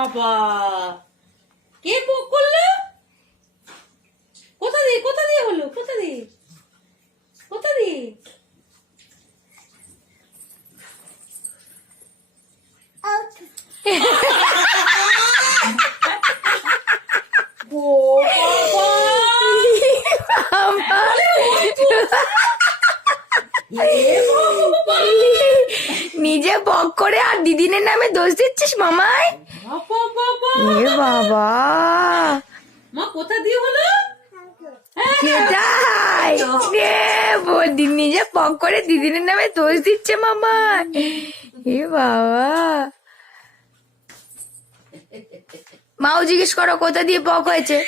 বাবা, কে বক করলো? কোথা দিয়ে হলো? কোথা দিয়ে? নিজে বক করে আর দিদিনের নামে দোষ দিচ্ছিস মামাই। এ বাবা, মা কোথা দিয়ে হলো? সেটাই নিজে বক করে দিদিনের নামে দোষ দিচ্ছে মামা। এ বাবা, মাও জিজ্ঞেস করো কোথা দিয়ে বক হয়েছে।